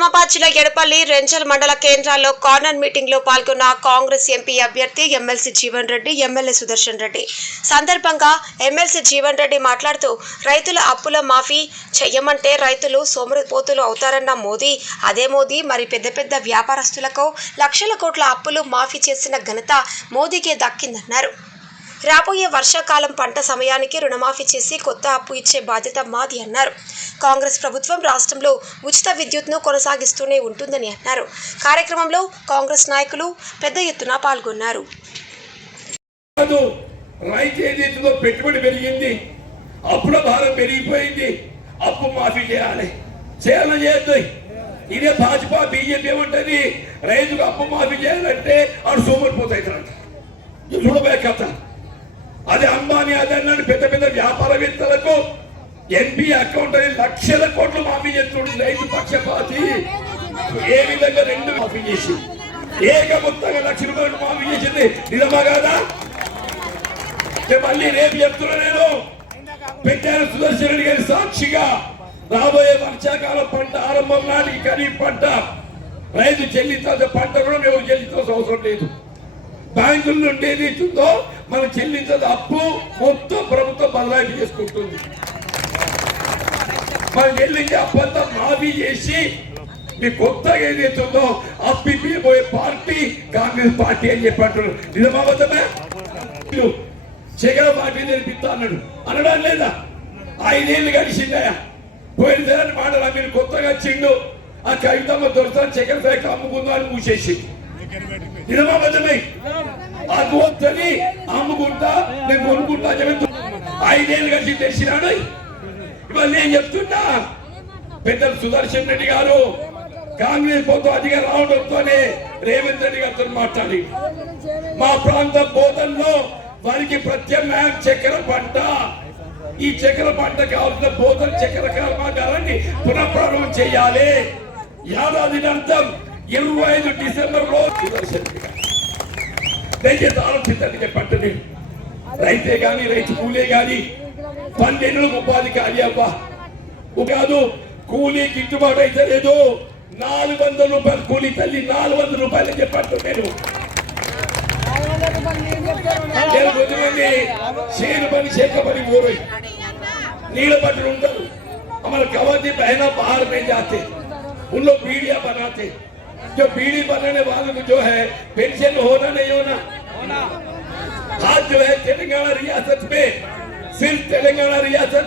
నిజామాబాద్ జిల్లా ఎడపల్లి రెంజల్ మండల కేంద్రాల్లో కార్నర్ మీటింగ్ లో పాల్గొన్న కాంగ్రెస్ ఎంపీ అభ్యర్థి ఎమ్మెల్సీ జీవన్ రెడ్డి, ఎమ్మెల్యే సుదర్శన్ రెడ్డి. సందర్భంగా ఎమ్మెల్సీ జీవన్ రెడ్డి మాట్లాడుతూ రైతుల అప్పుల మాఫీ చేయమంటే రైతులు సోమరిపోతులు అవుతారన్న మోదీ, అదే మోదీ మరి పెద్ద పెద్ద వ్యాపారస్తులకు లక్షల కోట్ల అప్పులు మాఫీ చేసిన ఘనత మోదీకే దక్కిందన్నారు. రాబోయే వర్షాకాలం పంట సమయానికి రుణమాఫీ చేసి కొత్త అప్పు ఇచ్చే బాధ్యత మాది అన్నారు. కాంగ్రెస్ ప్రభుత్వం రాష్ట్రంలో ఉచిత విద్యుత్ను కొనసాగిస్తూనే ఉంటుందని అన్నారు. కార్యక్రమంలో కాంగ్రెస్ నాయకులు పెద్ద ఎత్తున పాల్గొన్నారు. రైతు ఏదైతుందో పెట్టుబడి పెరిగింది, అప్పుల భారం పెరిగిపోయింది, అప్పు మాఫీ చేయాలని చేయొద్దు. ఇదే భాజపా బీజేపీ ఏమంటది, రైతుకు అప్పు మాఫీ చేయాలంటే ఆడు సోమరిపోతాయి చూడబోయే. అదే అంబానీ అదన్నాడు, పెద్ద పెద్ద వ్యాపారవేత్తలకు ఎన్పి అకౌంట్ అని లక్షల కోట్లు మాఫీ చేస్తుంది. రైతు పక్షపాతి ఏ విధంగా రెండు మాఫీ చేసి ఏకమొత్తంగా ₹1,00,000 మాఫీ చేసింది. నిజమా కాదా? మళ్ళీ రేపు చెప్తున్నా, నేను పెట్టాను సుదర్శన్ రెడ్డి గారి సాక్షిగా, రాబోయే వర్షాకాల పంట ఆరంభం నాటికి ఖరీఫ్ పంట రైతు చెల్లించాల్సిన పంట కూడా మేము చెల్లించాల్సిన అవసరం లేదు. బ్యాంకుల నుండి ఏదైతుందో మనం చెల్లించదు అప్పు మొత్తం ప్రభుత్వం బదలాయింపు చేసుకుంటుంది. మనం చెల్లించే అప్పంతా మాఫీ చేసి మీకు కొత్తగా ఏదైతుందో అప్పిపోయే పార్టీ కాంగ్రెస్ పార్టీ అని చెప్పంటున్నారు. నిజమాబద్దమే? చక్కెర పార్టీ నేర్పిస్తా అన్నాడు, అనడా లేదా? 5 ఏళ్ళు గడిచిందయా, పోయినసారి మాటలా మీరు కొత్తగా వచ్చిండు, ఆ కవితమ్మ దొరుకుతాను చక్కెర ఫ్యాక్టరీ అమ్ముకుందాం అని మూసేసి. నిజమాబద్దమే? ఆ గోత్తని అమ్ముకుంటా నేను కొనుక్కుంటా చెప్పి 5 ఏళ్ళు కలిసి తెలిసినాడు. ఇవాళ నేను చెప్తున్నా, పెద్దలు సుదర్శన్ రెడ్డి గారు కాంగ్రెస్ ప్రభుత్వం అధికారం రావడంతోనే రేవంత్ రెడ్డి గారితో మాట్లాడి మా ప్రాంతం బోధనలో వారికి ప్రత్యామ్నాయం చక్కెర పంట, ఈ చక్కెర పంట కావాల్సిన బోధన చక్కెర కర్మాగారాన్ని పునఃప్రారంభం చేయాలి. ఏడాదినంతం 25 డిసెంబర్లో సుదర్శన్ రెడ్డి గారు దయచేసి ఆలోచించండి చెప్పండి. రైతే గాని రైతు కూలే గాని 12 ఉపాధి ఖాళీ అవ్వ కాదు, కూలీ గిట్టుబాటు అయితే లేదు. ₹400 కూలీ తల్లి, ₹400 చెప్పండి. నేను కొంతమంది शेर बनी शेख बनी वो रही नील बटन उंडल हमारे कवाती बहना बाहर में जाते, उन लोग बीड़िया बनाते. जो बीड़ी बनाने वालों को जो है पेंशन होना नहीं होना, आज जो है तेलंगाना रियासत में, सिर्फ तेलंगाना रियासत